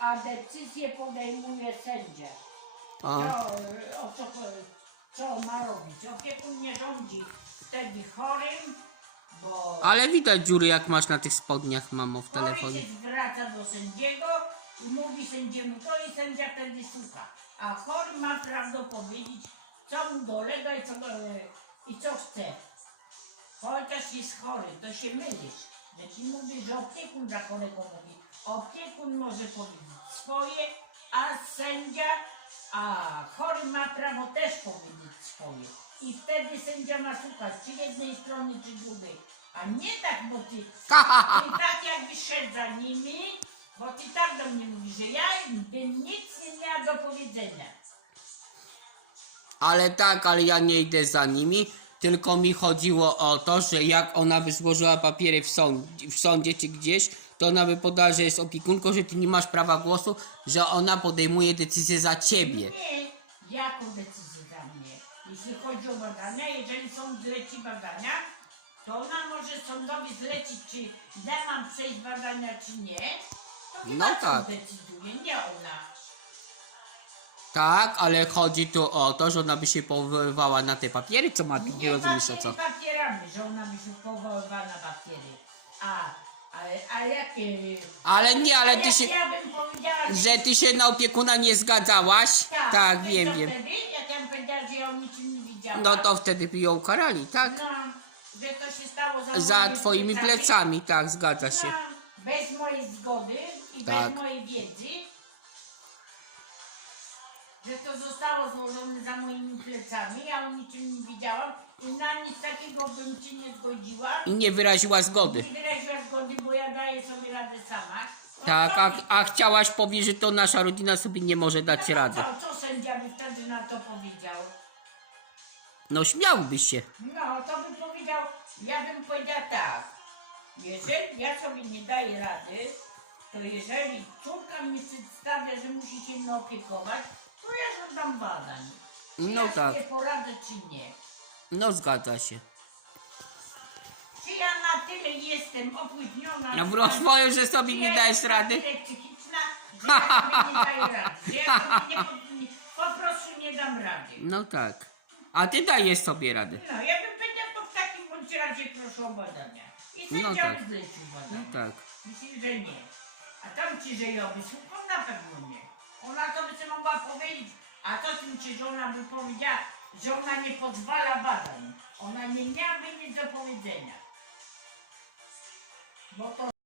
a decyzję podejmuje sędzia. A, To, o co, co ma robić? Opiekun nie rządzi wtedy chorym, bo ale widać dziury jak masz na tych spodniach, mamo, w chory telefonie. się zwraca do sędziego i mówi sędziemu to i sędzia wtedy słucha. A chory ma prawo powiedzieć, co mu dolega i co, e, i co chce. Chociaż jest chory, to się mylisz. Że ci mówi, że opiekun za chorego mówi. Opiekun może powiedzieć swoje, a sędzia, a chory ma prawo też powiedzieć swoje. I wtedy sędzia ma słuchać, czy jednej strony, czy drugiej. A nie tak, bo ty, ty tak jakbyś szedł za nimi, bo ty tak do mnie mówisz, że ja bym nic nie miała do powiedzenia. Ale tak, ale ja nie idę za nimi. Tylko mi chodziło o to, że jak ona by złożyła papiery w, sąd, w sądzie czy gdzieś, to ona by podała, że jest opiekunką, że ty nie masz prawa głosu, że ona podejmuje decyzję za ciebie. Nie, jaką decyzję za mnie? Jeśli chodzi o badania, jeżeli sąd zleci badania, to ona może sądowi zlecić, czy ja mam przejść badania, czy nie. To chyba No sąd tak. decyduje, nie ona. Tak, ale chodzi tu o to, że ona by się powoływała na te papiery, co ma, nie Nie rozumiesz o papiery co. papierami, że ona by się powoływała na papiery. A, a, a jakie... Ale nie, ale ty jak się, ja bym powiedziała, że ty się na opiekuna nie zgadzałaś. Tak, wiesz wiem, co wiem. Wtedy, jak ja bym powiedziała, że ja o niczym nie widziałam. No to wtedy by ją karali, tak? No, że to się stało za, Za moimi twoimi plecami, tak, zgadza się. No, bez mojej zgody i Tak. bez mojej wiedzy, że to zostało złożone za moimi plecami, ja o niczym nie wiedziałam i na nic takiego bym ci nie zgodziła. I nie wyraziła zgody. Nie wyraziła zgody, bo ja daję sobie radę sama. No Tak, to- a, a chciałaś powiedzieć, że to nasza rodzina sobie nie może dać no rady. Co, co sędzia by wtedy na to powiedział? No śmiałbyś się. No, to bym powiedział, ja bym powiedział tak. Jeżeli ja sobie nie daję rady, to jeżeli córka mi przedstawia, że musi się mną opiekować, to ja żądam badań. Czy No ja tak. sobie poradzę, czy nie. No zgadza się. Czy ja na tyle jestem opóźniona? No w rozwoju, że sobie nie ja dajesz jestem rady? Na tyle psychiczna, że ja sobie nie daję rady. Że ja sobie nie, po, po prostu nie dam rady. No tak. A ty dajesz sobie radę. No, ja bym powiedział, to w takim bądź razie proszę o badania. I No sędzia tak. by zlecił No badania. tak. Myślę, że nie. A tam ci, że ją wysłuchał, na pewno nie. Powiedzieć, a to tym ci, że ona by powiedziała, że ona nie pozwala badań. Ona nie miałaby nic do powiedzenia. Bo to